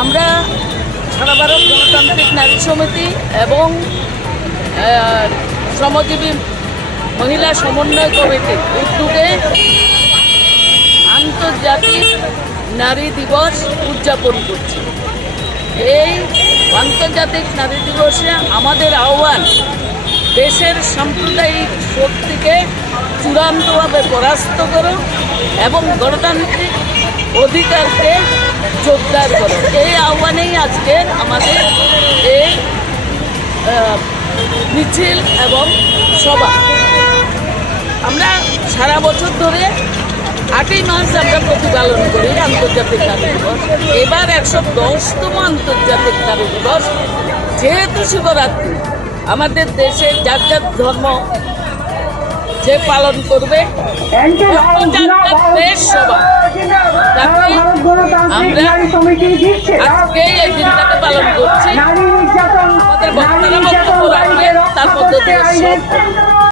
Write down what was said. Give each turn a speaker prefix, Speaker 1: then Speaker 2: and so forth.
Speaker 1: আমরা সারা ভারত গণতান্ত্রিক নারী সমিতি এবং শ্রমজীবী মহিলা সমন্বয় কমিটির উদ্যোগে আন্তর্জাতিক নারী দিবস উদযাপন করছি। এই আন্তর্জাতিক নারী দিবসে আমাদের আহ্বান, দেশের সাম্প্রদায়িক শক্তিকে চূড়ান্তভাবে পরাস্ত করো এবং গণতান্ত্রিক অধিকারকে জোরদার করো। এই আহ্বানেই আজকের আমাদের এই মিছিল এবং সভা। আমরা সারা বছর ধরে আটই মার্চ আমরা প্রতিপালন করি আন্তর্জাতিক নারী দিবস। এবার একশো দশতম আন্তর্জাতিক নারী দিবস। যেহেতু শিবরাত্রি আমাদের দেশে যার যার ধর্ম যে পালন করবে দেশ সভা। আমরা এই দিনটাকে পালন করছি। আমাদের বক্তারা বক্তব্য রাখবেন তার মধ্যে দিয়ে